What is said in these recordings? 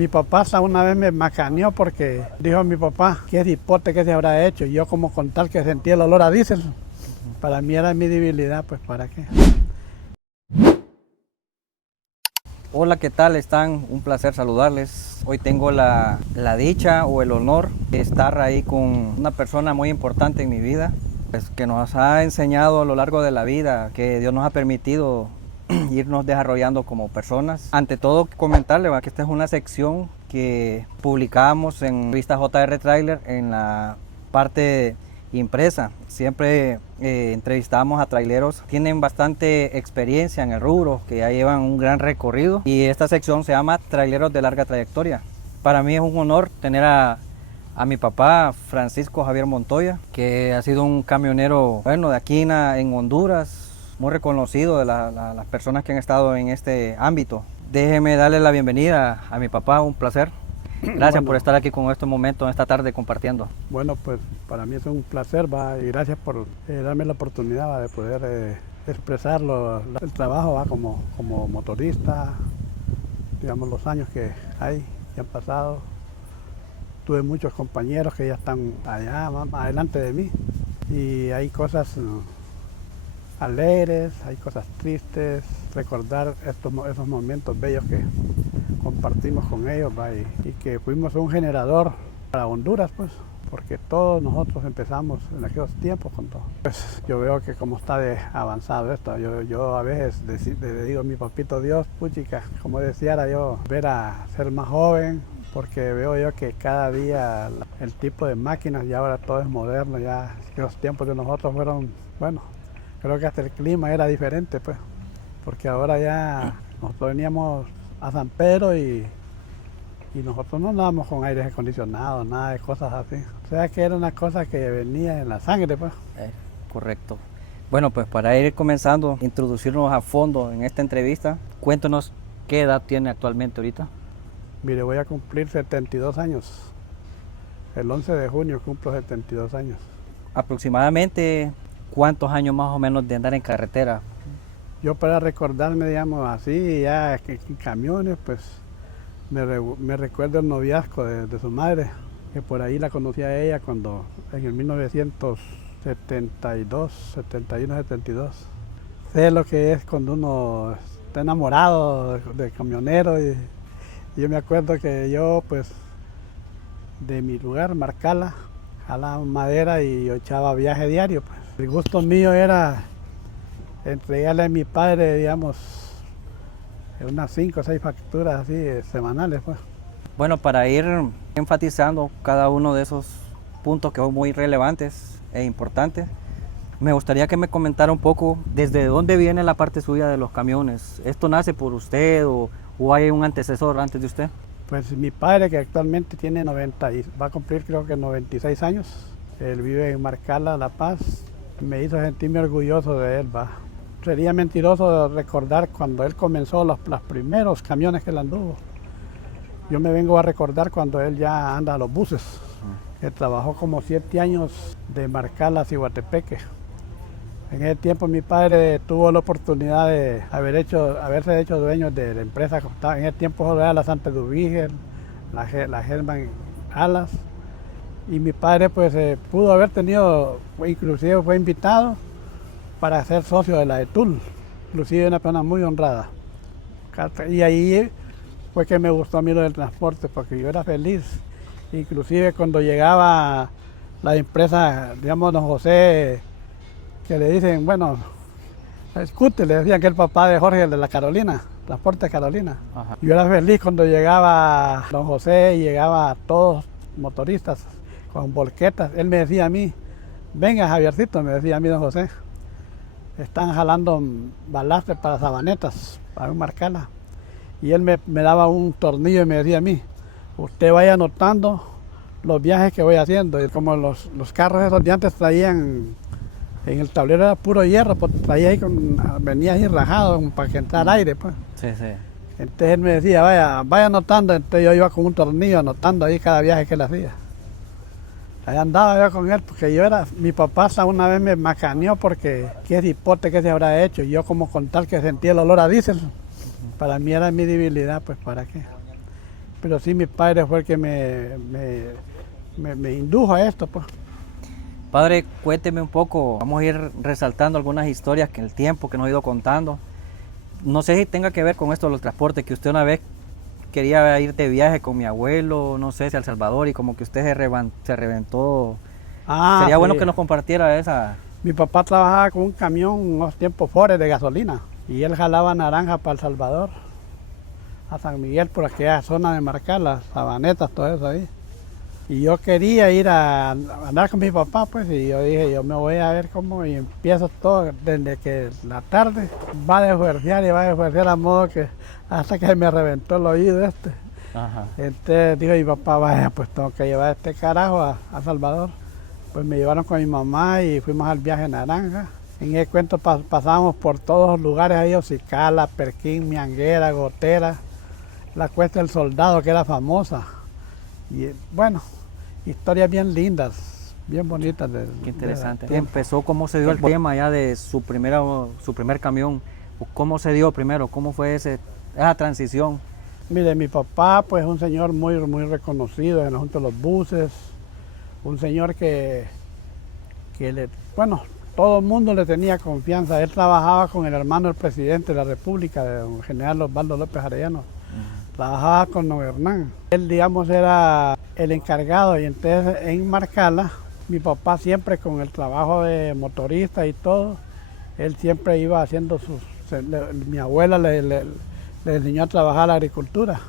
Mi papá hasta una vez me macaneó porque dijo mi papá, qué hipote que se habrá hecho. Y yo como con tal que sentía el olor a diésel, para mí era mi debilidad, pues ¿para qué? Hola, ¿qué tal? Están? Un placer saludarles. Hoy tengo la dicha o el honor de estar ahí con una persona muy importante en mi vida, pues, que nos ha enseñado a lo largo de la vida, que Dios nos ha permitido irnos desarrollando como personas. Ante todo, comentarle que esta es una sección que publicamos en revista JR Trailer en la parte impresa. Siempre entrevistamos a traileros, tienen bastante experiencia en el rubro, que ya llevan un gran recorrido, y esta sección se llama Traileros de Larga Trayectoria. Para mí es un honor tener a mi papá, Francisco Javier Montoya, que ha sido un camionero, bueno, de aquí en Honduras, muy reconocido de las personas que han estado en este ámbito. Déjeme darle la bienvenida a mi papá, un placer. Gracias por estar aquí con estos momentos, esta tarde compartiendo. Bueno, pues para mí es un placer, y gracias por darme la oportunidad de poder expresar el trabajo como motorista, digamos los años que han pasado. Tuve muchos compañeros que ya están allá, más adelante de mí, y hay cosas alegres, hay cosas tristes, recordar esos momentos bellos que compartimos con ellos, y que fuimos un generador para Honduras, pues, porque todos nosotros empezamos en aquellos tiempos con todo. Pues yo veo que como está avanzado esto, yo a veces le digo a mi papito Dios, puchica, como deseara yo ver a ser más joven, porque veo yo que cada día el tipo de máquinas y ahora todo es moderno, ya los tiempos de nosotros fueron, bueno, creo que hasta el clima era diferente, pues, porque ahora ya nosotros veníamos a San Pedro y nosotros no andábamos con aires acondicionados, nada de cosas así. O sea que era una cosa que venía en la sangre, pues. Correcto. Bueno, pues para ir comenzando, introducirnos a fondo en esta entrevista, cuéntanos qué edad tiene actualmente ahorita. Mire, voy a cumplir 72 años. El 11 de junio cumplo 72 años. Aproximadamente, ¿cuántos años más o menos de andar en carretera? Yo para recordarme, digamos así, ya en camiones, pues me recuerdo el noviazgo de su madre, que por ahí la conocí a ella cuando en el 1972, 71, 72. Sé lo que es cuando uno está enamorado de camionero, y yo me acuerdo que yo, pues, de mi lugar, Marcala, jalaba madera y yo echaba viaje diario, pues. El gusto mío era entregarle a mi padre, digamos, unas 5 o 6 facturas así semanales, pues. Bueno, para ir enfatizando cada uno de esos puntos que son muy relevantes e importantes, me gustaría que me comentara un poco desde dónde viene la parte suya de los camiones. ¿Esto nace por usted o hay un antecesor antes de usted? Pues mi padre, que actualmente tiene va a cumplir creo que 96 años, él vive en Marcala, La Paz, me hizo sentirme orgulloso de él, va. Sería mentiroso recordar cuando él comenzó los primeros camiones que él anduvo. Yo me vengo a recordar cuando él ya anda a los buses. Él trabajó como 7 años de Marcala a Ciguatepeque. En ese tiempo mi padre tuvo la oportunidad de haberse hecho dueño de la empresa. En ese tiempo solo era la Santa Dubíger, la Germán Alas. Y mi padre pues pudo haber tenido, inclusive fue invitado para ser socio de la ETUL, inclusive una persona muy honrada. Y ahí fue que me gustó a mí lo del transporte, porque yo era feliz. Inclusive cuando llegaba la empresa, digamos, don José, que le dicen, bueno, escute, le decían que el papá de Jorge, el de la Carolina, Transporte Carolina. Ajá. Yo era feliz cuando llegaba don José y llegaba todos motoristas con volquetas. Él me decía a mí, venga Javiercito, me decía a mí don José, están jalando balastres para sabanetas, para un Marcala. Y él me daba un tornillo y me decía a mí, usted vaya anotando los viajes que voy haciendo. Y como los carros esos de antes traían, en el tablero era puro hierro, pues traía ahí venía ahí rajado para que entrara aire, pues. Sí, sí. Entonces él me decía, vaya anotando. Entonces yo iba con un tornillo anotando ahí cada viaje que él hacía. Ahí andaba yo con él, porque mi papá hasta una vez me macaneó porque qué hipote que se habrá hecho. Y yo como con tal que sentía el olor a diésel, para mí era mi debilidad, pues ¿para qué? pero sí mi padre fue el que me indujo a esto, pues. Padre, cuénteme un poco, vamos a ir resaltando algunas historias que el tiempo que nos ha ido contando. No sé si tenga que ver con esto de los transportes, que usted una vez quería ir de viaje con mi abuelo, no sé si a El Salvador, y como que usted se reventó. Sería bueno Sí. que nos compartiera esa. Mi papá trabajaba con un camión unos tiempos Ford de gasolina y él jalaba naranja para El Salvador, a San Miguel, por aquella zona de Marcal, las Sabanetas, todo eso ahí. Y yo quería ir a andar con mi papá, pues, y yo dije, yo me voy a ver cómo, y empiezo todo desde que la tarde va a desfuerciar a modo que hasta que me reventó el oído este. Ajá. Entonces dijo mi papá, vaya, pues tengo que llevar este carajo a Salvador. Pues me llevaron con mi mamá y fuimos al viaje Naranja. En ese cuento pasábamos por todos los lugares ahí, Ocicala, Perquín, Mianguera, Gotera, la Cuesta del Soldado, que era famosa. Y bueno, historias bien lindas, bien bonitas. Qué interesante. de- Empezó, ¿cómo se dio el tema ya de su primer camión? ¿Cómo se dio primero? ¿Cómo fue esa transición? Mire, mi papá, pues un señor muy reconocido en la Junta de los Buses, un señor bueno, todo el mundo le tenía confianza. Él trabajaba con el hermano del presidente de la República, el general Osvaldo López Arellano. Trabajaba con don Hernán. Él, digamos, era el encargado, y entonces en Marcala, mi papá siempre con el trabajo de motorista y todo, él siempre iba haciendo mi abuela le enseñó a trabajar la agricultura.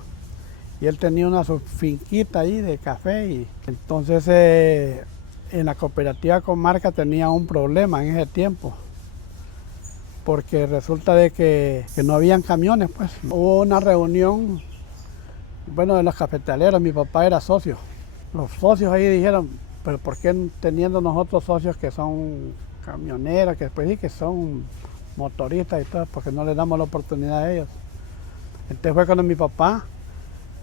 Y él tenía su finquita ahí de café, y entonces en la cooperativa Comarca tenía un problema en ese tiempo, porque resulta de que no habían camiones, pues. Hubo una reunión, bueno, de los cafetaleros, mi papá era socio. Los socios ahí dijeron, pero ¿por qué teniendo nosotros socios que son camioneros, que después sí que son motoristas y todo, porque no les damos la oportunidad a ellos? Entonces fue cuando mi papá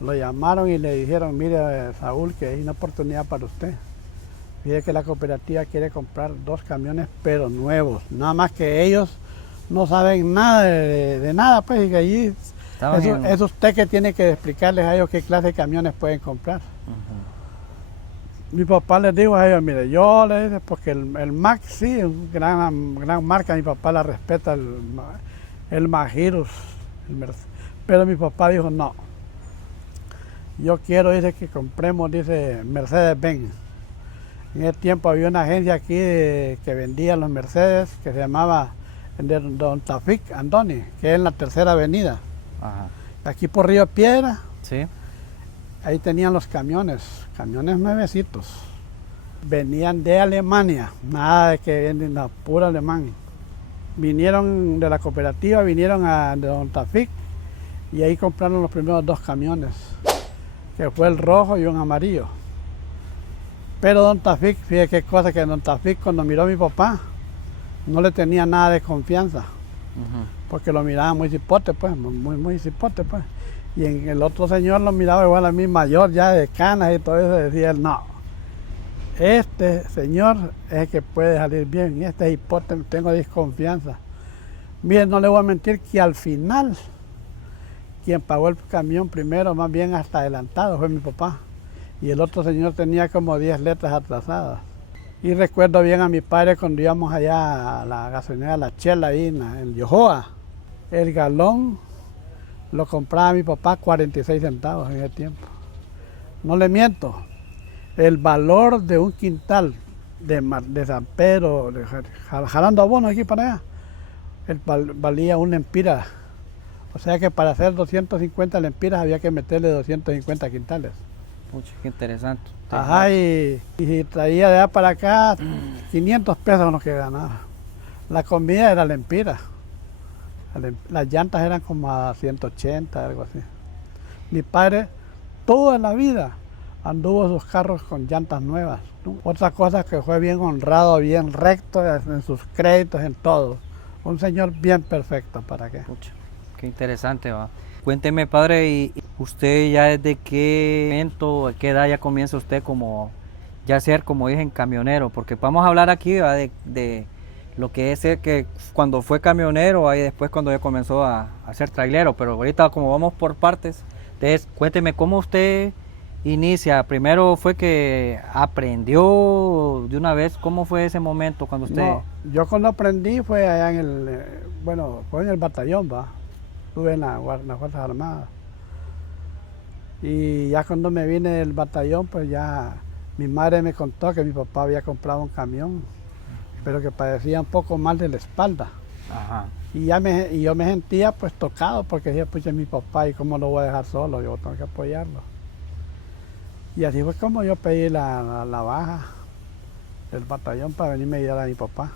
lo llamaron y le dijeron, mire Saúl, que hay una oportunidad para usted. Fíjese que la cooperativa quiere comprar 2 camiones, pero nuevos. Nada más que ellos no saben nada de nada, pues, y que allí es usted que tiene que explicarles a ellos qué clase de camiones pueden comprar. Mi papá les dijo a ellos, mire, yo le dije, porque el Mac sí, es una gran marca, mi papá la respeta, el Magirus, pero mi papá dijo, no, yo quiero, dice, que compremos, dice, Mercedes-Benz. En ese tiempo había una agencia aquí que vendía los Mercedes, que se llamaba de Don Tafik Andoni, que es en la Tercera Avenida. Ajá. Aquí por Río Piedra, Sí. ahí tenían los camiones nuevecitos. Venían de Alemania, nada de que vienen, no, puro alemán. Vinieron de la cooperativa, vinieron de Don Tafik, y ahí compraron los primeros 2 camiones, que fue el rojo y un amarillo. Pero Don Tafik, fíjate qué cosa, que Don Tafik cuando miró a mi papá, no le tenía nada de confianza, porque lo miraba muy cipote, pues, muy cipote, pues. Y el otro señor lo miraba igual a mí, mayor ya de canas y todo eso, decía él, no, este señor es el que puede salir bien, y este cipote tengo desconfianza. Miren, no le voy a mentir que al final, quien pagó el camión primero, más bien hasta adelantado, fue mi papá. Y el otro señor tenía como 10 letras atrasadas. Y recuerdo bien a mi padre cuando íbamos allá a la gasolinera La Chela, ahí en Yojoa. El galón lo compraba mi papá 46 centavos en ese tiempo. No le miento, el valor de un quintal de San Pedro, jalando abono aquí para allá, valía 1 lempira. O sea que para hacer 250 lempiras había que meterle 250 quintales. Pucha, qué interesante. Ajá, y si traía de allá para acá, 500 pesos lo que ganaba. La comida era lempira. Las llantas eran como a 180, algo así. Mi padre, toda la vida, anduvo sus carros con llantas nuevas, ¿no? Otra cosa que fue bien honrado, bien recto en sus créditos, en todo. Un señor bien perfecto, ¿para qué? Pucha, qué interesante, va. Cuénteme, padre, ¿y usted ya desde qué momento, a qué edad ya comienza usted como, ya ser, como dicen, camionero? Porque vamos a hablar aquí, ¿va?, de lo que es ser que cuando fue camionero, ahí después cuando ya comenzó a ser trailero, pero ahorita como vamos por partes, Entonces, cuénteme cómo usted inicia. Primero fue que aprendió de una vez. ¿Cómo fue ese momento cuando usted...? No, yo cuando aprendí fue allá en el, bueno, fue en el batallón, va. Estuve en las Fuerzas Armadas. Y ya cuando me vine del batallón, pues ya mi madre me contó que mi papá había comprado un camión, pero que padecía un poco mal de la espalda. Ajá. Y yo me sentía pues tocado porque decía, pues es mi papá y cómo lo voy a dejar solo, yo tengo que apoyarlo. Y así fue como yo pedí la baja del batallón para venirme a ayudar a mi papá.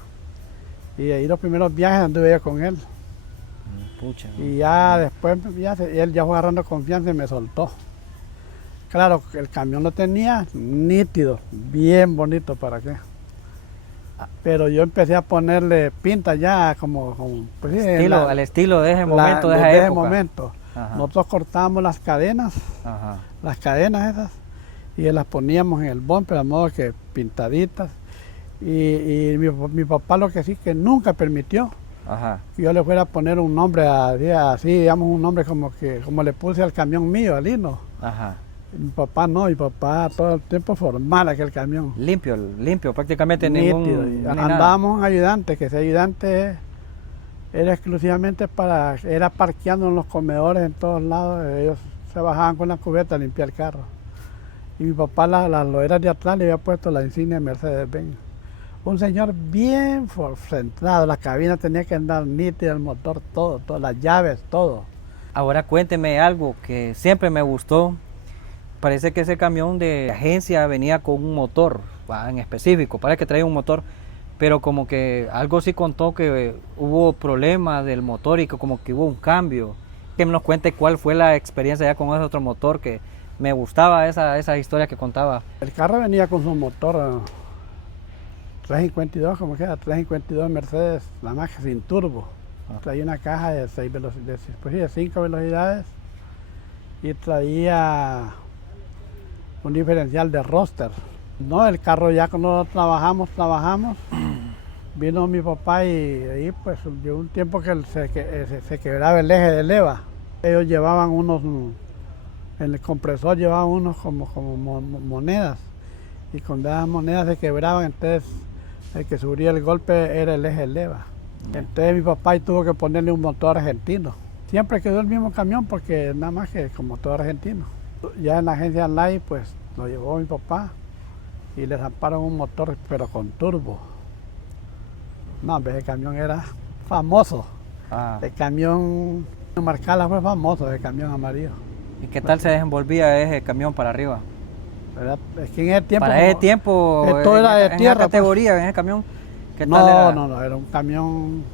Y ahí los primeros viajes anduve yo con él. Pucha. Y ya después él ya fue agarrando confianza y me soltó. Claro, el camión lo tenía nítido, bien bonito, ¿para qué? Pero yo empecé a ponerle pinta ya pues, sí, Al estilo de ese momento, de esa desde ese época. momento. Ajá. Nosotros cortábamos las cadenas esas, y las poníamos en el bumper, a modo que pintaditas. Y mi papá lo que sí que nunca permitió Ajá. que yo le fuera a poner un nombre así, digamos un nombre como le puse al camión mío, al Lino. Ajá. Mi papá no, mi papá todo el tiempo formal aquel camión. Limpio, prácticamente Nítido. ningún... Andábamos en ayudante, que ese ayudante era exclusivamente era parqueando en los comedores en todos lados. Ellos se bajaban con la cubeta a limpiar el carro. Y mi papá las loderas de atrás le había puesto la insignia de Mercedes-Benz. Un señor bien centrado, la cabina tenía que andar nítida, el motor, todo, las llaves, todo. Ahora cuénteme algo que siempre me gustó. Parece que ese camión de agencia venía con un motor en específico, parece que traía un motor, pero como que algo sí contó que hubo problemas del motor y que como que hubo un cambio. Que nos cuente cuál fue la experiencia ya con ese otro motor, que me gustaba esa historia que contaba. El carro venía con su motor 352, como queda, 352 Mercedes, la más que sin turbo. Traía una caja de 5 velocidades y traía un diferencial de roster. No, el carro ya cuando trabajamos, vino mi papá y ahí pues llegó un tiempo que se quebraba el eje de leva. Ellos llevaban en el compresor llevaban unos como monedas, y cuando esas monedas se quebraban, entonces el que subía el golpe era el eje de leva. Entonces mi papá tuvo que ponerle un motor argentino. Siempre quedó el mismo camión porque nada más que con motor argentino. Ya en la agencia Light pues lo llevó mi papá y le zamparon un motor pero con turbo. No, ese camión era famoso. El camión Marcala fue famoso, el camión amarillo. ¿Y qué tal se desenvolvía ese camión para arriba? ¿Verdad? Es que en ese tiempo... Para ese tiempo, todo era de tierra. ¿En qué categoría, en ese camión? ¿Qué tal era? No, era un camión...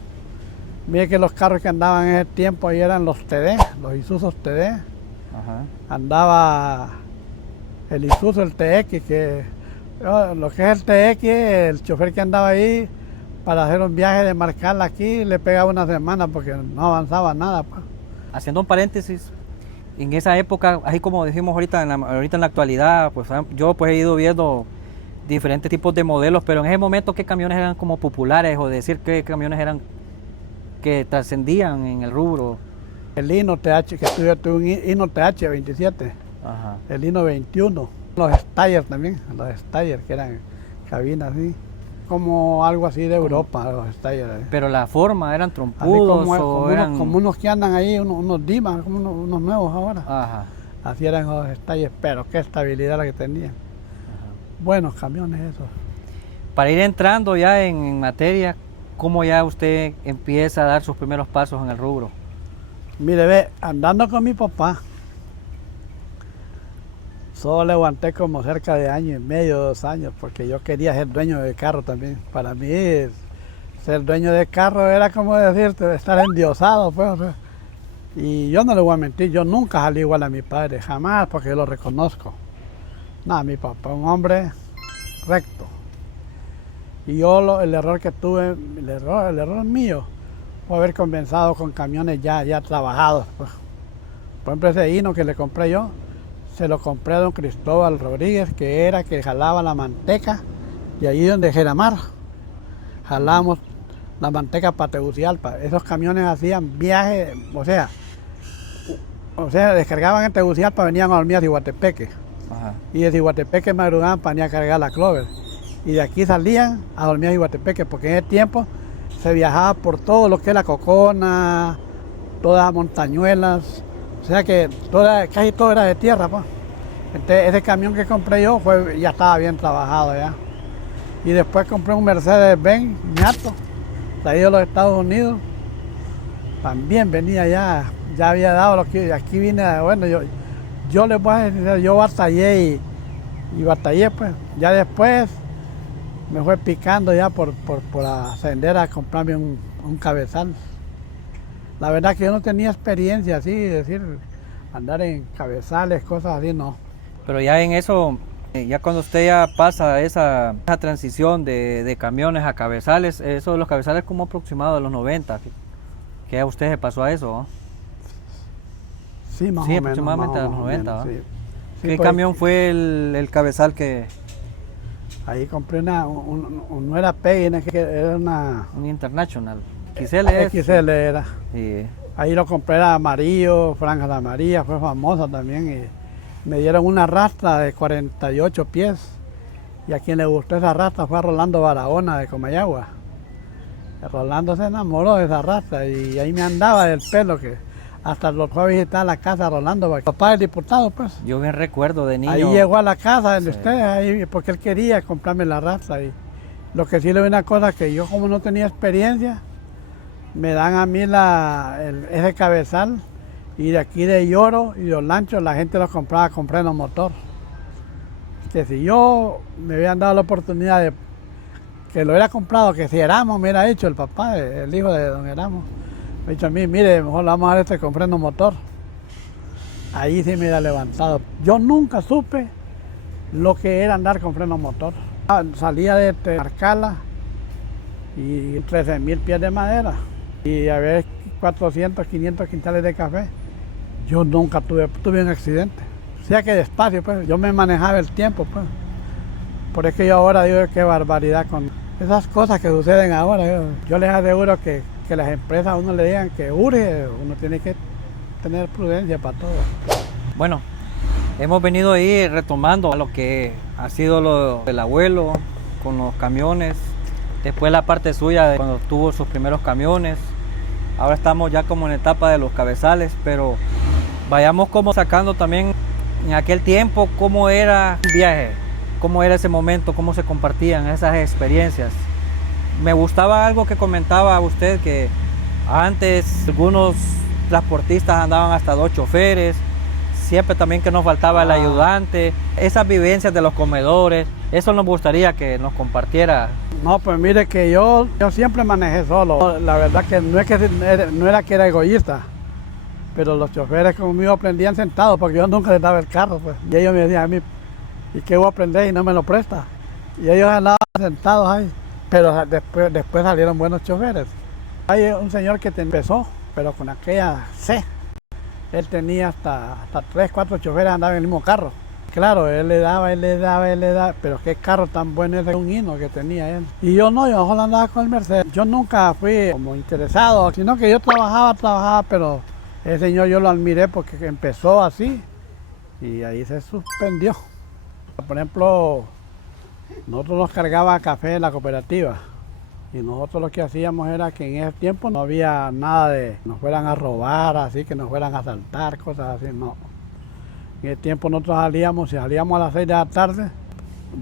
Mire que los carros que andaban en ese tiempo ahí eran los TD, los Isuzu TD. Ajá. Andaba el Isuzu, el TX, lo que es el TX, el chofer que andaba ahí para hacer un viaje de Marcala aquí, le pegaba una semana porque no avanzaba nada. Pues. Haciendo un paréntesis, en esa época, así como decimos ahorita en la actualidad, pues yo pues he ido viendo diferentes tipos de modelos, pero en ese momento, ¿qué camiones eran como populares o decir qué camiones eran que trascendían en el rubro? El Hino TH, que tuve un Hino TH 27, Ajá. el Hino 21, los Steyr también, los Steyr que eran cabinas así, como algo así de Europa, los Steyr. Pero la forma, ¿eran trompudos como unos que andan ahí, unos Dimas, como unos nuevos ahora. Ajá. Así eran los Steyr, pero qué estabilidad la que tenían. Ajá. Buenos camiones esos. Para ir entrando ya en materia, ¿cómo ya usted empieza a dar sus primeros pasos en el rubro? Mire, ve, andando con mi papá, solo le aguanté como cerca de año y medio, 2 años, porque yo quería ser dueño de carro también. Para mí, ser dueño de carro era como decirte, estar endiosado, pues. Y yo no le voy a mentir, yo nunca salí igual a mi padre, jamás, porque yo lo reconozco. Nada, mi papá, un hombre recto. Y yo el error que tuve, el error mío, fue haber comenzado con camiones ya trabajados. Pues. Por ejemplo, ese Hino que le compré yo, se lo compré a don Cristóbal Rodríguez, que jalaba la manteca, y allí donde Geramar, jalábamos la manteca para Tegucigalpa. Esos camiones hacían viajes, o sea, O sea, descargaban en Tegucigalpa, venían a dormir a Ciguatepeque. Ajá. Y de Ciguatepeque madrugaban para venir a cargar la Clover. Y de aquí salían a dormir a Ciguatepeque, porque en ese tiempo se viajaba por todo lo que es la Cocona, todas las montañuelas. O sea que casi todo era de tierra, pues. Entonces ese camión que compré yo ya estaba bien trabajado ya. Y después compré un Mercedes-Benz ñato, traído de los Estados Unidos. También venía ya había dado lo que aquí vine, bueno, yo les voy a decir, yo batallé y batallé pues. Ya después me fue picando ya por ascender a comprarme un cabezal. La verdad que yo no tenía experiencia así, decir, andar en cabezales, cosas así, no. Pero ya en eso, ya cuando usted ya pasa esa transición de camiones a cabezales, eso de los cabezales como aproximado de los 90, que a usted se pasó a eso, ¿no? Sí, más Sí, o menos. aproximadamente a los más o 90, menos, ¿va? sí. ¿Qué pues, camión fue el cabezal que...? Ahí compré no era Peggy, era una Un International. XL es. XL era. Sí. Ahí lo compré, era amarillo, franjas amarillas, fue famosa también. Y me dieron una rastra de 48 pies. Y a quien le gustó esa rastra fue a Rolando Barahona de Comayagua. Rolando se enamoró de esa rastra y ahí me andaba del pelo que hasta lo fue a visitar la casa de Rolando, papá del diputado pues. Yo bien recuerdo de niño. Ahí llegó a la casa de Sí. ustedes, ahí, porque él quería comprarme la rastra. Y lo que sí le doy una cosa, que yo como no tenía experiencia, me dan a mí ese cabezal y de aquí de Lloro y de Olancho la gente los compraba con freno motor. Que si yo me hubieran dado la oportunidad de que lo hubiera comprado, que si Erasmo me hubiera hecho, el papá, el hijo de don Erasmo, me ha dicho a mí, mire, mejor le vamos a dar este con freno motor. Ahí sí me hubiera levantado. Yo nunca supe lo que era andar con freno motor. Salía de Marcala y 13,000 pies de madera y a ver 400, 500 quintales de café. Yo nunca tuve un accidente. O sea que despacio, pues, yo me manejaba el tiempo, pues. Por eso yo ahora digo qué barbaridad con esas cosas que suceden ahora. Yo les aseguro que las empresas a uno le digan que urge, uno tiene que tener prudencia para todo. Bueno, hemos venido ahí retomando lo que ha sido lo del abuelo con los camiones, después la parte suya de cuando tuvo sus primeros camiones. Ahora estamos ya como en etapa de los cabezales, pero vayamos como sacando también en aquel tiempo cómo era un viaje, cómo era ese momento, cómo se compartían esas experiencias. Me gustaba algo que comentaba usted, que antes algunos transportistas andaban hasta 2 choferes, siempre también que nos faltaba el ayudante, esas vivencias de los comedores, eso nos gustaría que nos compartiera. No, pues mire que yo siempre manejé solo. La verdad que no era que era egoísta, pero los choferes conmigo aprendían sentados porque yo nunca les daba el carro, pues. Y ellos me decían a mí, ¿y qué voy a aprender y no me lo presta? Y ellos andaban sentados ahí, pero después salieron buenos choferes. Hay un señor que empezó, pero con aquella C. Él tenía hasta 3, 4 choferes, andaban en el mismo carro. Claro, él le daba, pero qué carro tan bueno ese, un Hino que tenía él. Y yo no, yo mejor andaba con el Mercedes. Yo nunca fui como interesado, sino que yo trabajaba, pero ese señor yo lo admiré porque empezó así y ahí se suspendió. Por ejemplo, nosotros nos cargaba café en la cooperativa y nosotros lo que hacíamos era que en ese tiempo no había nada de que nos fueran a robar, así que nos fueran a asaltar, cosas así, no. En ese tiempo nosotros salíamos a las 6 de la tarde,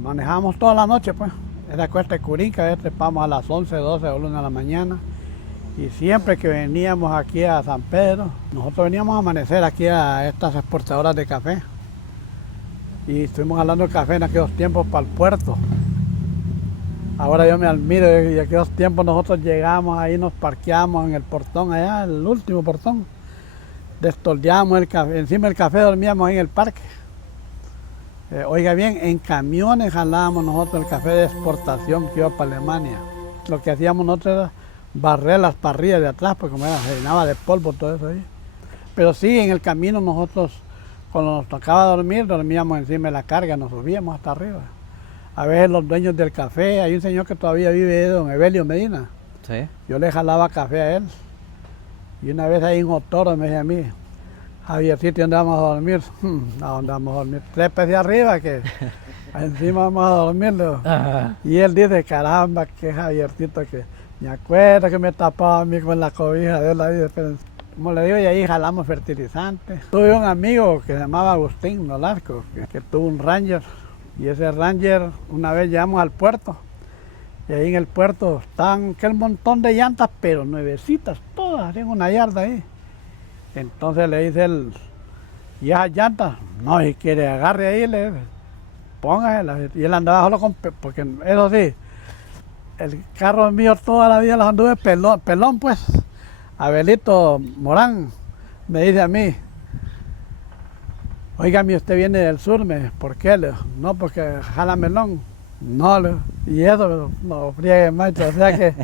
manejábamos toda la noche, pues. Esa cuesta de Curinca, trepamos a las 11, 12 o 1 de la mañana. Y siempre que veníamos aquí a San Pedro, nosotros veníamos a amanecer aquí a estas exportadoras de café. Y estuvimos hablando de café en aquellos tiempos para el puerto. Ahora yo me admiro, y en aquellos tiempos nosotros llegamos ahí, nos parqueamos en el portón allá, el último portón. Destoldeábamos el café, encima del café dormíamos en el parque. Oiga bien, en camiones jalábamos nosotros el café de exportación que iba para Alemania. Lo que hacíamos nosotros era barrer las parrillas de atrás, porque como se llenaba de polvo todo eso ahí. Pero sí, en el camino nosotros, cuando nos tocaba dormir, dormíamos encima de la carga, nos subíamos hasta arriba. A veces los dueños del café, hay un señor que todavía vive, don Evelio Medina. Sí. Yo le jalaba café a él. Y una vez ahí en Otoro me decía a mí, Javiercito, ¿dónde vamos a dormir? ¿A dónde vamos a dormir? Trépese arriba, que encima vamos a dormir. Y él dice, caramba, que Javiercito, que me acuerdo que me tapaba a mí con la cobija de él ahí. Pero, como le digo, y ahí jalamos fertilizantes. Tuve un amigo que se llamaba Agustín Nolasco, que tuvo un Ranger. Y ese Ranger, una vez llegamos al puerto, y ahí en el puerto estaban aquel montón de llantas, pero nuevecitas, todas en una yarda ahí. Entonces le dice él, ¿y esas llantas? No, si quiere agarre ahí, le dice, póngaselas. Y él andaba solo con, porque eso sí, el carro mío toda la vida los anduve pelón pues. Abelito Morán me dice a mí, oígame, usted viene del sur, ¿por qué? Le digo, no, porque jala melón. No, le digo, y eso, no friegue macho, o sea que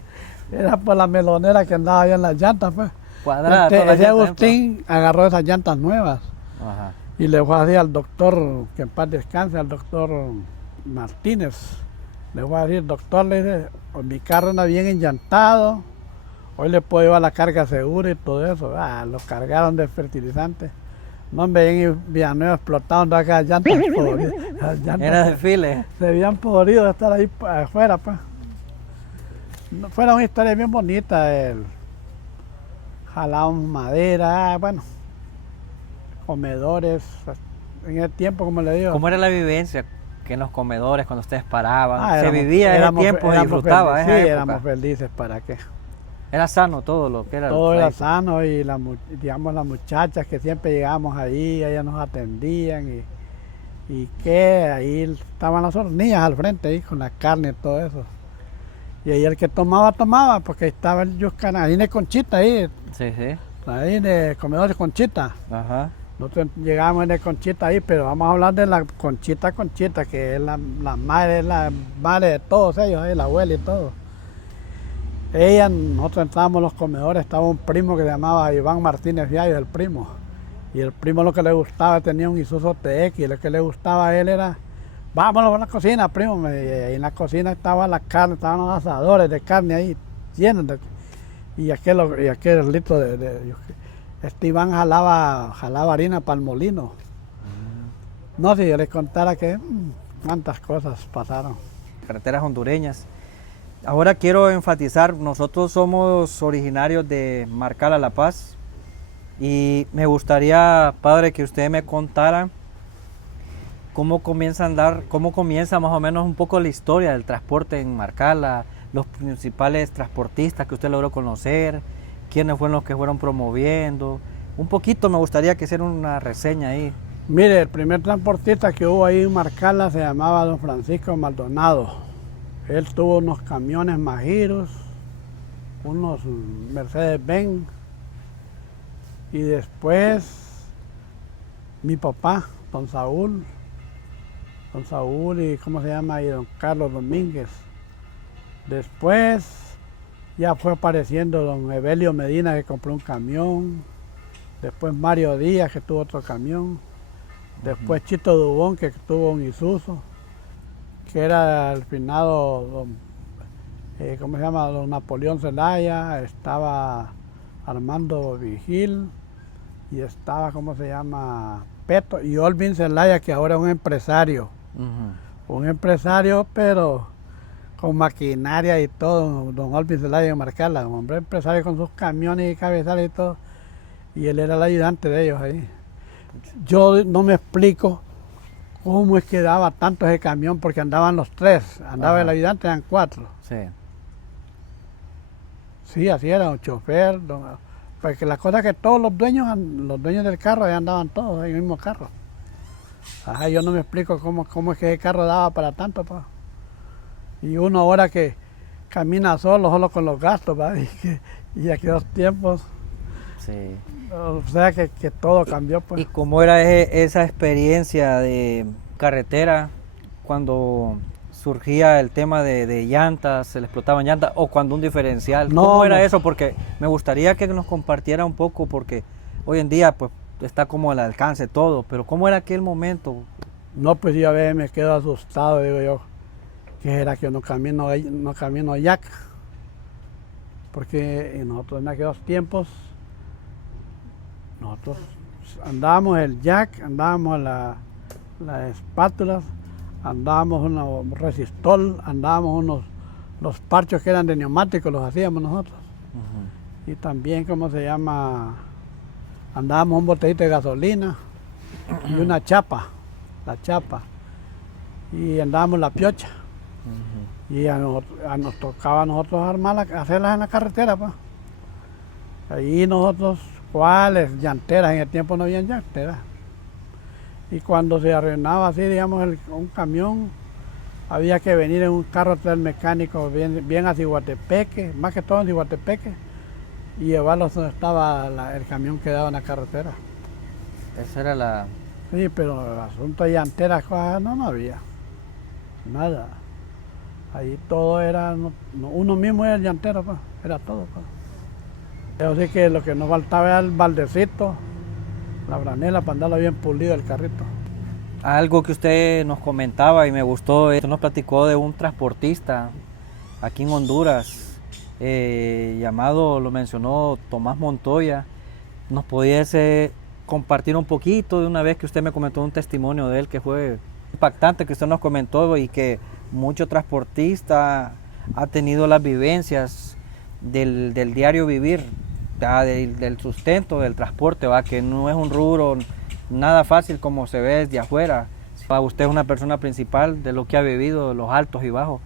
era por la melonera que andaba ahí en las llantas, pues. Cuadrada, Ese Agustín agarró esas llantas nuevas. Ajá. Y le fue a decir al doctor, que en paz descanse, al doctor Martínez. Le voy a decir, doctor, le dice, mi carro anda bien enllantado, hoy le puedo llevar la carga segura y todo eso. Lo cargaron de fertilizante. No me ven en Villanueva explotando acá llantas podridas. Era desfile. Se habían podrido de estar ahí afuera, pues. Fuera una historia bien bonita. Jalamos madera, bueno, comedores. En el tiempo, como le digo. ¿Cómo era la vivencia que en los comedores cuando ustedes paraban? Se vivía en ese tiempo, se disfrutaba felices, esa sí, época. éramos felices, ¿para qué? Era sano todo lo que era. Todo era sano y digamos las muchachas que siempre llegábamos ahí, ellas nos atendían y que ahí estaban las hornillas al frente ahí con la carne y todo eso. Y ahí el que tomaba, porque ahí estaba el Yuscan, ahí en el Conchita, ahí Sí, sí. en el comedor de Conchita. Ajá. Nosotros llegábamos en el Conchita ahí, pero vamos a hablar de la Conchita, que es la madre de todos ellos, ahí, la abuela y todo. Nosotros entrábamos en los comedores, estaba un primo que se llamaba Iván Martínez Viallo, el primo. Y el primo lo que le gustaba, tenía un Isuzu TX, y lo que le gustaba a él era, vámonos a la cocina, primo. Y en la cocina estaba la carne, estaban los asadores de carne ahí, llenos de... Y aquel litro este Iván jalaba harina para el molino. No, si yo les contara que cuántas cosas pasaron. Carreteras hondureñas. Ahora quiero enfatizar, nosotros somos originarios de Marcala, La Paz, y me gustaría, padre, que usted me contara cómo comienza más o menos un poco la historia del transporte en Marcala, los principales transportistas que usted logró conocer, quiénes fueron los que fueron promoviendo. Un poquito me gustaría que hiciera una reseña ahí. Mire, el primer transportista que hubo ahí en Marcala se llamaba don Francisco Maldonado. Él tuvo unos camiones Majiros, unos Mercedes-Benz, y después mi papá, don Saúl y ¿cómo se llama ahí? Don Carlos Domínguez. Después ya fue apareciendo don Evelio Medina, que compró un camión. Después Mario Díaz, que tuvo otro camión. Después Chito Dubón, que tuvo un Isuzu, que era el finado ¿cómo se llama? Don Napoleón Zelaya. Estaba Armando Vigil y estaba, ¿cómo se llama? Peto y Olvin Zelaya, que ahora es un empresario. Un empresario, pero con maquinaria y todo, don Olvin Zelaya en Marcala, un hombre empresario con sus camiones y cabezales y todo, y él era el ayudante de ellos ahí. Yo no me explico cómo es que daba tanto ese camión, porque andaban los tres, andaba el ayudante, eran cuatro. Sí. Sí, así era, un chofer, porque la cosa es que todos los dueños del carro ahí andaban todos en el mismo carro. Ajá, yo no me explico cómo es que ese carro daba para tanto, pa. Y uno ahora que camina solo con los gastos, pa, y aquellos tiempos, Sí. o sea que todo cambió, pues. ¿Y cómo era esa experiencia de carretera cuando surgía el tema de llantas, se le explotaban llantas, o cuando un diferencial? ¿Cómo era eso? Porque me gustaría que nos compartiera un poco, porque hoy en día pues está como al alcance todo, pero ¿cómo era aquel momento? No, pues yo a veces me quedo asustado, digo yo, que era que no camino yak, porque nosotros en aquellos tiempos, nosotros andábamos el jack, andábamos las espátulas, andábamos unos resistol, andábamos los parchos que eran de neumáticos, los hacíamos nosotros. Y también, ¿cómo se llama? Andábamos un botellito de gasolina y una chapa, la chapa. Y andábamos la piocha. Y nos tocaba a nosotros armarlas, hacerlas en la carretera, pues. Ahí nosotros, ¿cuáles? Llanteras, en el tiempo no había llanteras. Y cuando se arruinaba así, digamos, un camión, había que venir en un carro del mecánico bien a Ciguatepeque, más que todo en Ciguatepeque, y llevarlos donde estaba el camión que daba en la carretera. Esa era la... Sí, pero el asunto de llanteras, cosas, no había. Nada. Ahí todo era, uno mismo era el llantero, pues, era todo. Pues. Así que lo que nos faltaba era el baldecito, la franela para andarlo bien pulido el carrito. Algo que usted nos comentaba y me gustó, usted nos platicó de un transportista aquí en Honduras, llamado, lo mencionó Tomás Montoya. ¿Nos pudiese compartir un poquito de una vez que usted me comentó un testimonio de él que fue impactante, que usted nos comentó y que mucho transportista ha tenido las vivencias del diario vivir, del sustento, del transporte, ¿va? Que no es un rubro nada fácil como se ve desde afuera. Usted es una persona principal de lo que ha vivido, los altos y bajos,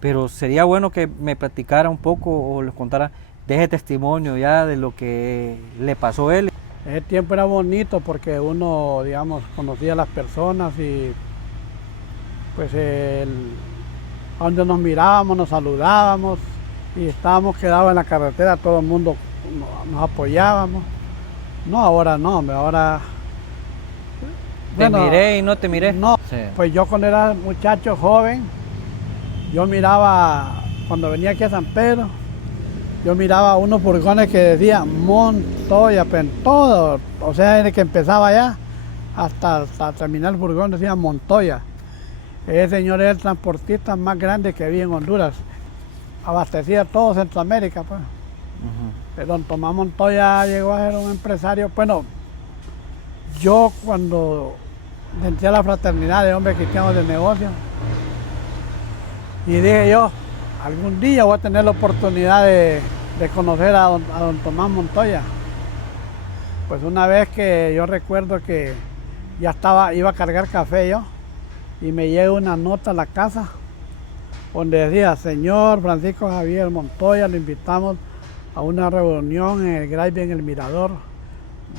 pero sería bueno que me platicara un poco o les contara de ese testimonio ya de lo que le pasó a él. Ese tiempo era bonito porque uno, digamos, conocía a las personas y pues a donde nos mirábamos, nos saludábamos y estábamos quedados en la carretera, todo el mundo nos apoyábamos. No, ahora no, ahora... ¿Te miré y no te miré? No, sí. Pues yo cuando era muchacho joven, yo miraba, cuando venía aquí a San Pedro, yo miraba unos furgones que decían Montoya, pero en todo, o sea, desde que empezaba allá hasta terminar el furgón decía Montoya. Ese señor era el transportista más grande que había en Honduras, abastecía todo Centroamérica, pues. Don Tomás Montoya llegó a ser un empresario, bueno, yo cuando entré a la fraternidad de hombres cristianos de negocio, y dije yo, algún día voy a tener la oportunidad de conocer a don Tomás Montoya. Pues una vez que yo recuerdo que ya iba a cargar café yo, y me llega una nota a la casa, donde decía, señor Francisco Javier Montoya, lo invitamos a una reunión en el Graiby, en el Mirador.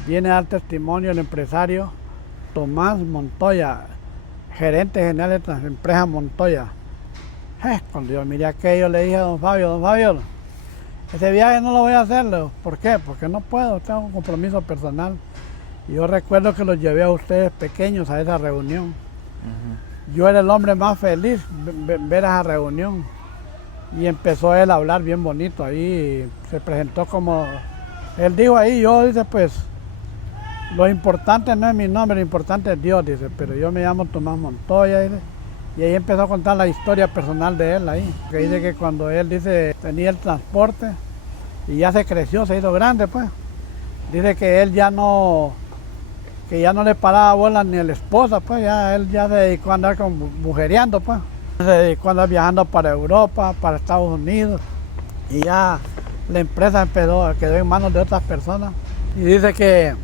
Viene a dar testimonio el empresario Tomás Montoya, gerente general de la empresa Montoya. Cuando yo miré aquello le dije a don Fabio, ese viaje no lo voy a hacer. ¿Por qué? Porque no puedo, tengo un compromiso personal. Y yo recuerdo que los llevé a ustedes pequeños a esa reunión. Yo era el hombre más feliz ver esa reunión. Y empezó él a hablar bien bonito ahí, se presentó como, él dijo ahí, yo dice pues, lo importante no es mi nombre, lo importante es Dios, dice, pero yo me llamo Tomás Montoya, dice, y ahí empezó a contar la historia personal de él ahí, que dice que cuando él dice tenía el transporte y ya se creció, se hizo grande pues, dice que él ya no le paraba bolas ni a la esposa, pues ya él ya se dedicó a andar mujereando pues. Se dedicó a andar viajando para Europa, para Estados Unidos, y ya la empresa quedó en manos de otras personas. Y dice que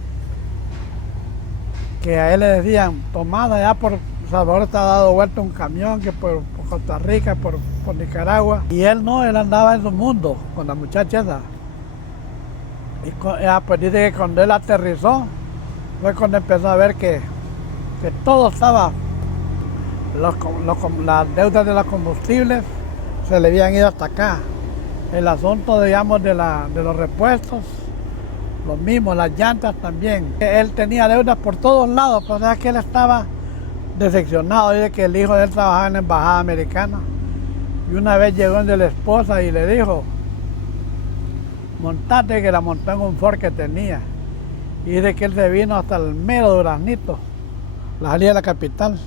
a él le decían, Tomás, allá por Salvador está dado vuelta un camión, que por Costa Rica, por Nicaragua. Y él no, él andaba en su mundo con la muchacha esa. Y pues dice que cuando él aterrizó, fue cuando empezó a ver que todo estaba... Las deudas de los combustibles se le habían ido hasta acá. El asunto, digamos, de los repuestos, lo mismo, las llantas también. Él tenía deudas por todos lados, pero es que él estaba decepcionado. Dice que el hijo de él trabajaba en la embajada americana. Y una vez llegó donde la esposa y le dijo, montate, que la montó en un Ford que tenía. Y dice que él se vino hasta el mero Duraznito, la salida de la capital.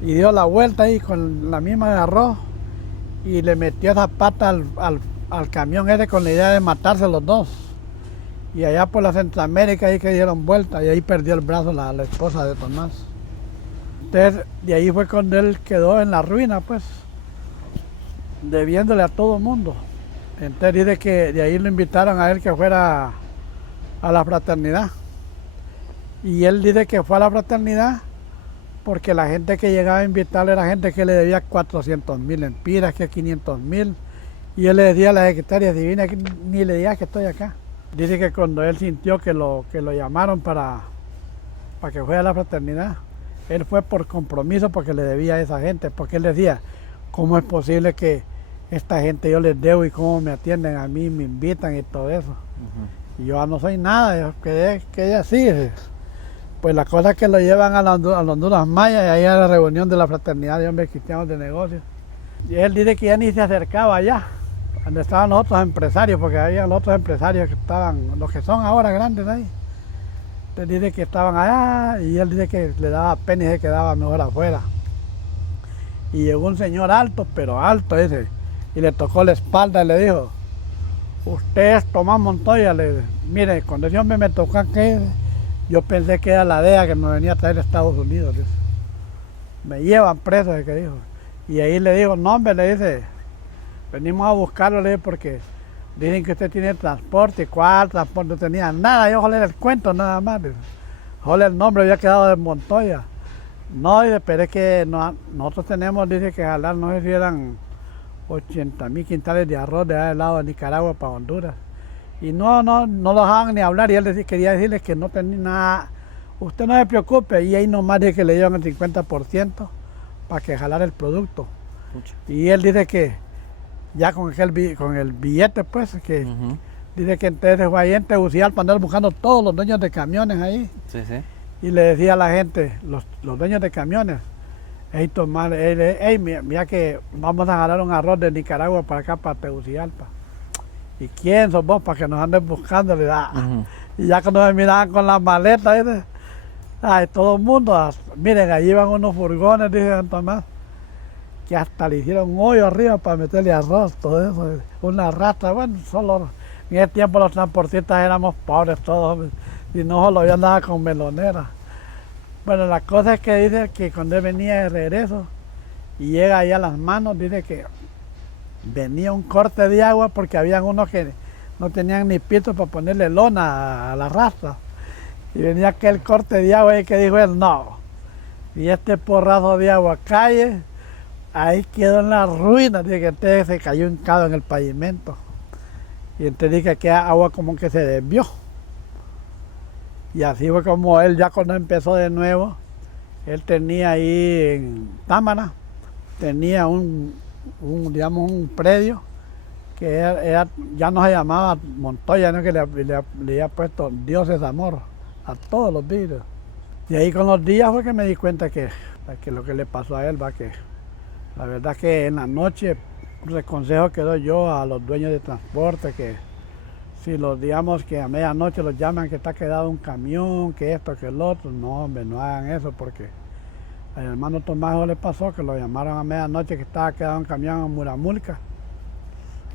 Y dio la vuelta ahí con la misma de arroz y le metió esa pata al camión ese con la idea de matarse los dos. Y allá por la Centroamérica ahí que dieron vuelta y ahí perdió el brazo la esposa de Tomás. Entonces, de ahí fue cuando él quedó en la ruina, pues, debiéndole a todo el mundo. Entonces dice que de ahí lo invitaron a él que fuera a la fraternidad. Y él dice que fue a la fraternidad porque la gente que llegaba a invitarle era gente que le debía 400,000 lempiras, que 500,000. Y él le decía a la secretaria, divina, ni le digas que estoy acá. Dice que cuando él sintió que lo llamaron para que fuera a la fraternidad, él fue por compromiso porque le debía a esa gente, porque él decía, ¿cómo es posible que esta gente yo les debo y cómo me atienden a mí, me invitan y todo eso? Y yo no soy nada, yo quedé así. Pues la cosa es que lo llevan a la Honduras Maya y ahí a la reunión de la Fraternidad de Hombres Cristianos de Negocios. Y él dice que ya ni se acercaba allá, donde estaban los otros empresarios, porque había los otros empresarios que estaban, los que son ahora grandes ahí. Entonces dice que estaban allá y él dice que le daba pena y se quedaba mejor afuera. Y llegó un señor alto, pero alto ese, y le tocó la espalda y le dijo, usted es Tomás Montoya. Le dije, mire, cuando ese hombre me tocó aquí, yo pensé que era la DEA que me venía a traer a Estados Unidos. Dice. Me llevan preso, que dijo. Y ahí le digo, no hombre, le dice, venimos a buscarlo, le dije, porque dicen que usted tiene transporte. ¿Cuál transporte? No tenía nada, yo jolé el cuento nada más. Jolé el nombre, había quedado de Montoya. No, dice, pero es que nosotros tenemos, dice que jalar, no sé si eran 80,000 quintales de arroz de allá del lado de Nicaragua para Honduras. Y no lo dejaban ni hablar y él quería decirles que no tenía nada, usted no se preocupe. Y ahí nomás dice que le dieron el 50% para que jalara el producto. Mucho. Y él dice que ya con el billete, pues, que dice que entonces fue ahí en Tegucigalpa, andar buscando todos los dueños de camiones ahí. Sí, sí. Y le decía a la gente, los dueños de camiones, hey Tomás, mira que vamos a jalar un arroz de Nicaragua para acá, para Tegucigalpa. ¿Y quién sos vos para que nos anden buscando? Y ya cuando me miraban con las maletas, todo el mundo, miren, allí van unos furgones, dice don Tomás, que hasta le hicieron un hoyo arriba para meterle arroz, todo eso, una rata. Bueno, solo en ese tiempo los transportistas éramos pobres todos, y no solo yo andaba con melonera. Bueno, la cosa es que dice que cuando él venía de regreso y llega ahí a las manos, dice que venía un corte de agua porque habían unos que no tenían ni pito para ponerle lona a la raza. Y venía aquel corte de agua y que dijo él, no. Y este porrazo de agua cae, ahí quedó en la ruina, dice que entonces se cayó hincado en el pavimento. Y entonces dice que aquella agua como que se desvió. Y así fue como él ya cuando empezó de nuevo, él tenía ahí en Támara, tenía un predio que ya no se llamaba Montoya, ¿no? Que le había puesto Dios es amor a todos los vidrios. Y ahí con los días fue que me di cuenta que lo que le pasó a él, que la verdad que en la noche, el consejo que doy yo a los dueños de transporte, que si digamos que a medianoche los llaman que está quedado un camión, que esto, que el otro, no hombre, no hagan eso porque al hermano Tomás le pasó que lo llamaron a medianoche que estaba quedado un camión en Muramulca.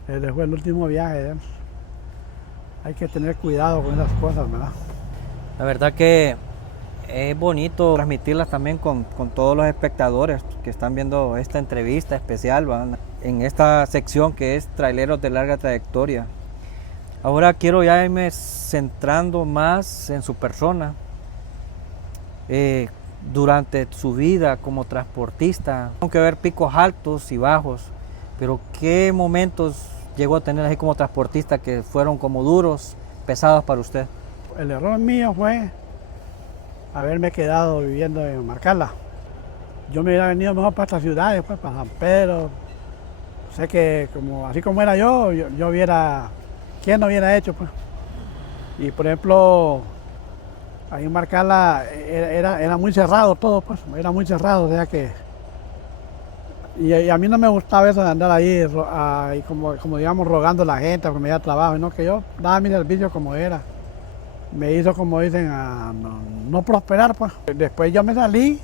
Ese fue el último viaje de él. Hay que tener cuidado con esas cosas, ¿verdad? La verdad que es bonito transmitirlas también con todos los espectadores que están viendo esta entrevista especial, ¿verdad? En esta sección que es Traileros de Larga Trayectoria. Ahora quiero ya irme centrando más en su persona. Durante su vida como transportista, tengo que ver picos altos y bajos, pero ¿qué momentos llegó a tener así como transportista que fueron como duros, pesados para usted? El error mío fue haberme quedado viviendo en Marcala. Yo me hubiera venido mejor para estas ciudades, pues, para San Pedro. Sé que así como era yo hubiera... ¿Quién no hubiera hecho, pues? Y por ejemplo, ahí en Marcala era muy cerrado todo, pues, era muy cerrado, o sea que... Y a mí no me gustaba eso de andar ahí como digamos, rogando a la gente porque me diera trabajo, sino que yo daba mi servicio como era. Me hizo, como dicen, a no prosperar, pues. Después yo me salí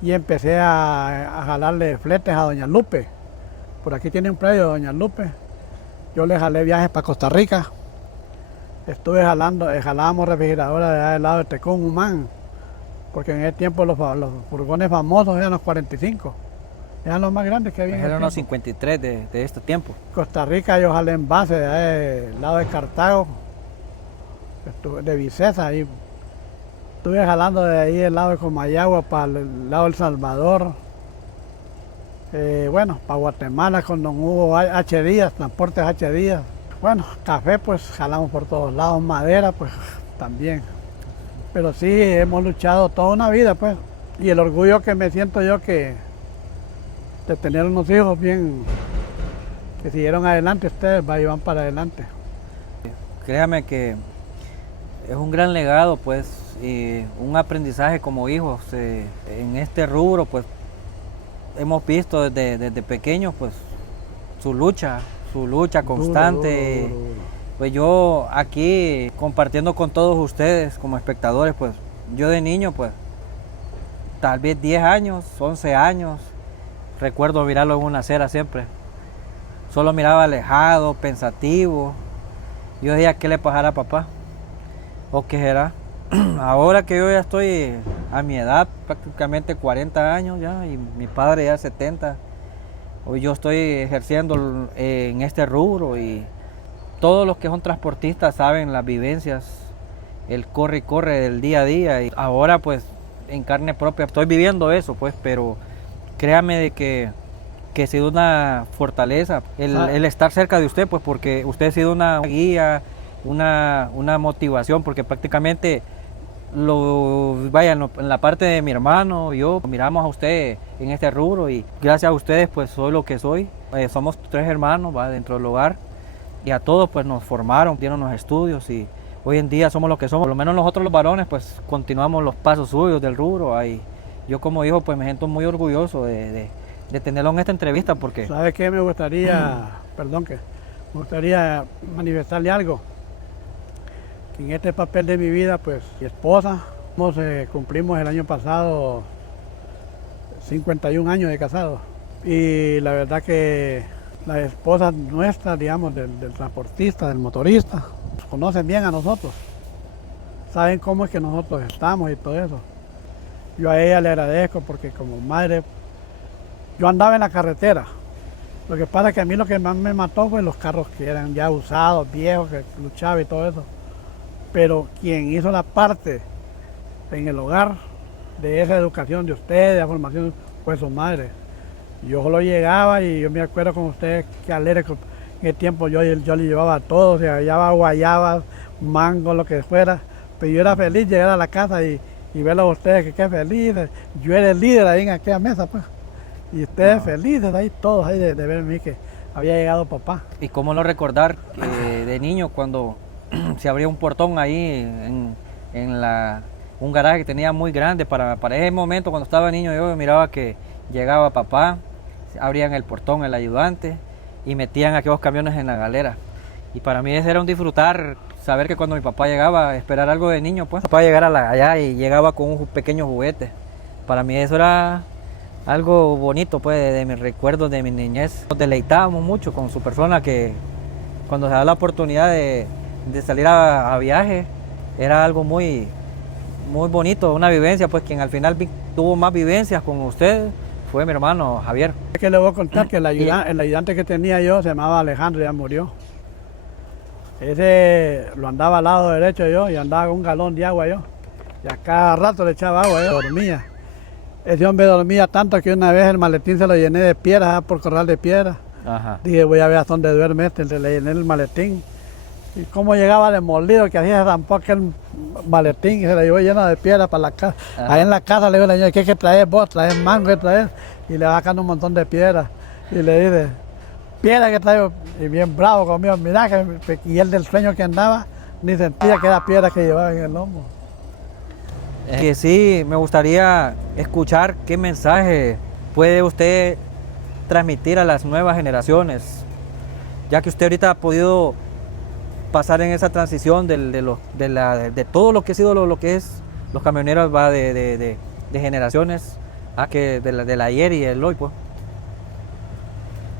y empecé a jalarle fletes a doña Lupe. Por aquí tiene un predio doña Lupe. Yo le jalé viajes para Costa Rica. Estuve jalábamos refrigeradoras de allá del lado de Tecón, Humán, porque en ese tiempo los furgones famosos eran los 45, eran los más grandes que había. Eran los 53 de este tiempo. Costa Rica yo jalé en base de allá del lado de Cartago, de Vicesa, ahí. Estuve jalando de ahí del lado de Comayagua para el lado del Salvador. Bueno, para Guatemala con don Hugo H. Díaz, Transportes H. Díaz. Bueno, café pues jalamos por todos lados, madera pues también. Pero sí, hemos luchado toda una vida pues. Y el orgullo que me siento yo de tener unos hijos bien, que siguieron adelante ustedes, y van para adelante. Créame que es un gran legado pues, y un aprendizaje como hijos. En este rubro pues hemos visto desde pequeños pues su lucha constante. Duro. Pues yo aquí compartiendo con todos ustedes como espectadores, pues yo de niño pues tal vez 10 años, 11 años, recuerdo mirarlo en una acera siempre. Solo miraba alejado, pensativo. Yo decía, ¿qué le pasará a papá? ¿O qué será? Ahora que yo ya estoy a mi edad, prácticamente 40 años ya, y mi padre ya 70, hoy yo estoy ejerciendo en este rubro y todos los que son transportistas saben las vivencias, el corre y corre del día a día, y ahora pues en carne propia estoy viviendo eso pues, pero créame de que ha sido una fortaleza el estar cerca de usted, pues porque usted ha sido una guía, una motivación, porque prácticamente en la parte de mi hermano, yo miramos a usted en este rubro y gracias a ustedes pues soy lo que soy. Somos 3 hermanos dentro del hogar y a todos pues nos formaron, dieron los estudios y hoy en día somos lo que somos. Por lo menos nosotros los varones pues continuamos los pasos suyos del rubro. Yo como hijo pues me siento muy orgulloso de tenerlo en esta entrevista porque... ¿Sabe qué me gustaría, me gustaría manifestarle algo? En este papel de mi vida, pues mi esposa, cumplimos el año pasado 51 años de casado. Y la verdad que las esposas nuestras, digamos, del transportista, del motorista, nos conocen bien a nosotros. Saben cómo es que nosotros estamos y todo eso. Yo a ella le agradezco porque como madre, yo andaba en la carretera. Lo que pasa es que a mí lo que más me mató fue los carros que eran ya usados, viejos, que luchaba y todo eso. Pero quien hizo la parte en el hogar de esa educación de ustedes, de la formación, fue su madre. Yo solo llegaba y yo me acuerdo con ustedes que alegre, en el tiempo yo le llevaba todo, o sea, llevaba guayabas, mango, lo que fuera. Pero yo era feliz llegar a la casa y verlos a ustedes, que qué felices. Yo era el líder ahí en aquella mesa, pues. Y ustedes felices ahí, todos ahí de ver a mí que había llegado papá. Y cómo no recordar de niño cuando se abría un portón ahí un garaje que tenía muy grande para ese momento cuando estaba niño. Yo miraba que llegaba papá, abrían el portón, el ayudante y metían aquellos camiones en la galera. Y para mí ese era un disfrutar, saber que cuando mi papá llegaba, esperar algo de niño, pues papá llegara allá y llegaba con un pequeño juguete. Para mí eso era algo bonito pues de mis recuerdos de mi niñez. Nos deleitábamos mucho con su persona, que cuando se da la oportunidad de salir a viaje, era algo muy bonito, una vivencia, pues quien al final tuvo más vivencias con usted fue mi hermano Javier. Es que le voy a contar que el ayudante que tenía yo se llamaba Alejandro, ya murió. Ese lo andaba al lado derecho yo y andaba con un galón de agua yo. Y a cada rato le echaba agua, yo dormía. Ese hombre dormía tanto que una vez el maletín se lo llené de piedras, por corral de piedras. Ajá. Dije, voy a ver hasta dónde duerme le llené el maletín. Y cómo llegaba demolido, que hacía zampó aquel maletín y se lo llevó lleno de piedras para la casa. Ahí en la casa le digo al señor, ¿qué es que traes vos? ¿Traes mango? ¿Qué traes? Y le va sacando un montón de piedras. Y le dice, piedra que traigo. Y bien bravo conmigo, mirá, y él del sueño que andaba, ni sentía que era piedra que llevaba en el lomo. Que sí, me gustaría escuchar qué mensaje puede usted transmitir a las nuevas generaciones, ya que usted ahorita ha podido pasar en esa transición de todo lo que ha sido lo que es los camioneros, va de generaciones a que del ayer y el hoy, pues.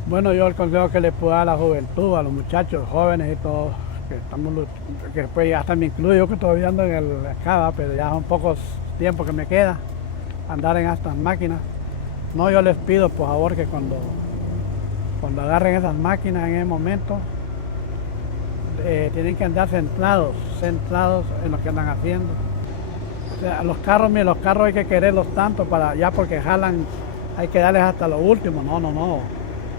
Bueno, yo el consejo que le puedo dar a la juventud, a los muchachos jóvenes y todo, que que después hasta me incluyo, yo que todavía ando en el Cava, pero ya son pocos tiempos que me queda andar en estas máquinas. No, yo les pido por favor que cuando agarren esas máquinas en ese momento, tienen que andar centrados en lo que andan haciendo. O sea, los carros hay que quererlos tanto para ya porque jalan, hay que darles hasta lo último. No.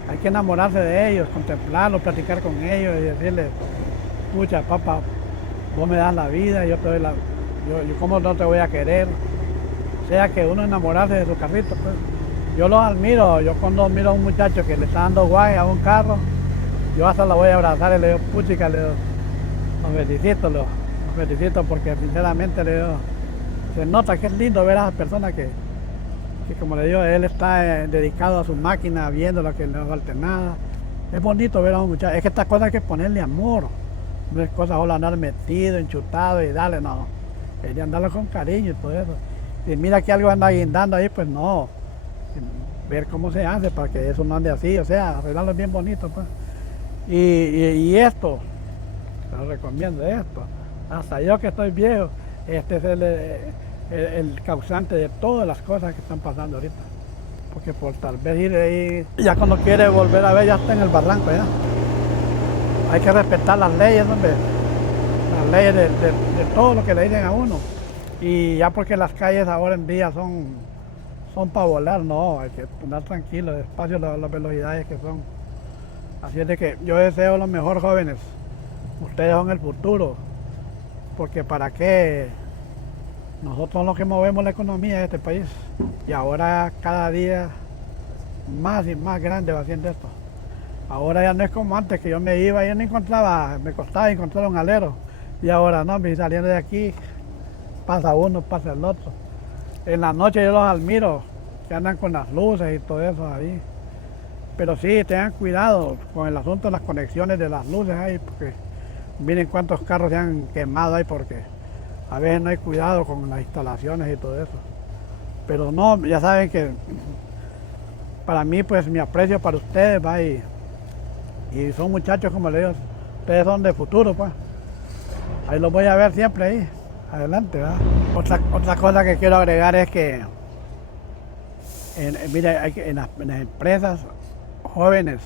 Hay que enamorarse de ellos, contemplarlos, platicar con ellos y decirles, pucha, papá, vos me das la vida, yo te doy yo cómo no te voy a querer. O sea, que uno enamorarse de su carrito, pues. Yo los admiro, yo cuando miro a un muchacho que le está dando guay a un carro, yo hasta lo voy a abrazar y le digo, puchica, le digo, los felicito porque sinceramente le digo, se nota que es lindo ver a esas personas que como le digo, él está dedicado a su máquina, viendo lo que no falte nada. Es bonito ver a un muchacho, es que estas cosas hay que ponerle amor, no es cosa solo andar metido, enchutado y darle, no. Es de andarlo con cariño y todo eso. Si mira que algo anda guindando ahí, pues no. Ver cómo se hace para que eso no ande así, o sea, arreglarlo bien bonito, pues. Y esto, te lo recomiendo esto. Hasta yo que estoy viejo, este es el causante de todas las cosas que están pasando ahorita. Porque por tal vez ir ahí, ya cuando quiere volver a ver, ya está en el barranco, ya. Hay que respetar las leyes, hombre. Las leyes de todo lo que le dicen a uno. Y ya porque las calles ahora en día son para volar, no, hay que andar tranquilo, despacio las velocidades que son. Así es de que yo deseo lo mejor, jóvenes. Ustedes son el futuro, porque para qué, nosotros somos los que movemos la economía de este país. Y ahora cada día más y más grande va haciendo esto. Ahora ya no es como antes, que yo me iba y no encontraba, me costaba encontrar un alero. Y ahora no, saliendo de aquí, pasa uno, pasa el otro. En la noche yo los admiro, que andan con las luces y todo eso ahí. Pero sí, tengan cuidado con el asunto de las conexiones de las luces ahí, porque miren cuántos carros se han quemado ahí, porque a veces no hay cuidado con las instalaciones y todo eso. Pero no, ya saben que para mí, pues mi aprecio para ustedes, va, y son muchachos, como les digo, ustedes son de futuro, pues. Ahí los voy a ver siempre ahí. Adelante, ¿verdad? Otra cosa que quiero agregar es que, mire, en las empresas jóvenes,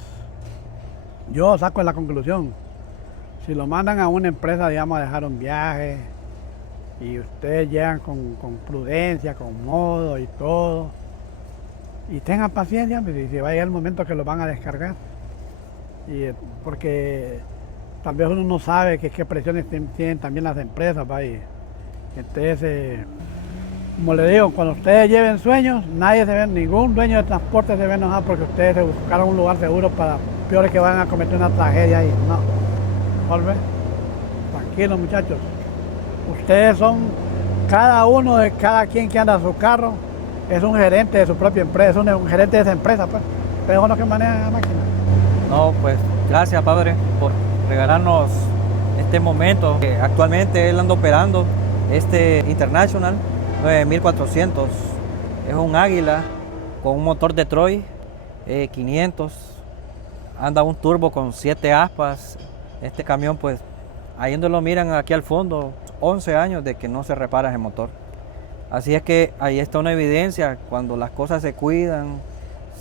yo saco la conclusión, si lo mandan a una empresa, digamos, a dejar un viaje, y ustedes llegan con prudencia, con modo y todo, y tengan paciencia, pues, y si va a llegar el momento que lo van a descargar, porque tal vez uno no sabe qué presiones tienen también las empresas, ¿va? Entonces, como le digo, cuando ustedes lleven sueños, ningún dueño de transporte se ve enojado porque ustedes se buscaron un lugar seguro para peores que van a cometer una tragedia ahí. No, ¿vuelve? Tranquilos, muchachos. Ustedes son, cada quien que anda en su carro, es un gerente de su propia empresa, es un gerente de esa empresa, pues. Ustedes son los que manejan la máquina. No, pues gracias, padre, por regalarnos este momento. Actualmente él anda operando este International 9400. Es un Águila con un motor Detroit 500. Anda un turbo con 7 aspas. Este camión, pues, ahí donde lo miran aquí al fondo, 11 años de que no se repara ese motor. Así es que ahí está una evidencia, cuando las cosas se cuidan,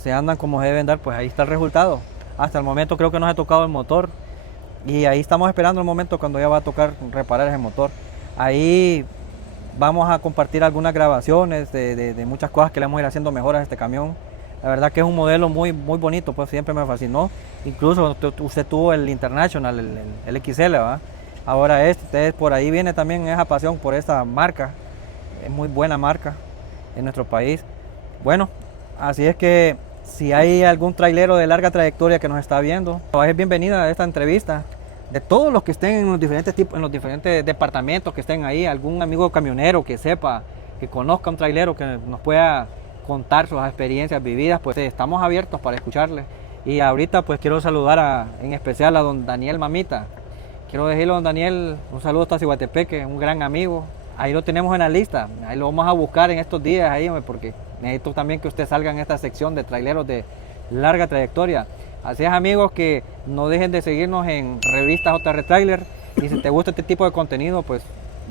se andan como se deben dar, pues ahí está el resultado. Hasta el momento creo que no se ha tocado el motor y ahí estamos esperando el momento cuando ya va a tocar reparar ese motor. Ahí vamos a compartir algunas grabaciones de muchas cosas que le vamos a ir haciendo mejoras a este camión. La verdad que es un modelo muy bonito, pues siempre me fascinó. Incluso usted tuvo el International, el XL, ¿verdad? Ahora usted por ahí viene también esa pasión por esta marca. Es muy buena marca en nuestro país. Bueno, así es que si hay algún trailero de larga trayectoria que nos está viendo, es bienvenida a esta entrevista. De todos los que estén en los diferentes departamentos que estén ahí, algún amigo camionero que sepa, que conozca un trailero que nos pueda contar sus experiencias vividas, pues estamos abiertos para escucharle. Y ahorita pues quiero saludar en especial a don Daniel Mamita. Quiero decirle a don Daniel un saludo hasta Ciguatepeque, un gran amigo. Ahí lo tenemos en la lista, ahí lo vamos a buscar en estos días, ahí, porque necesito también que usted salga en esta sección de traileros de larga trayectoria. Así es, amigos, que no dejen de seguirnos en Revista JR Trailer Y si te gusta este tipo de contenido, pues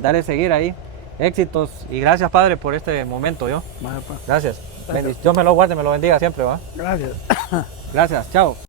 dale seguir ahí. Éxitos y gracias, Padre, por este momento, yo. Vaya, pues. Gracias. Gracias. Dios me lo guarde, me lo bendiga siempre, ¿va? Gracias. Gracias, chao.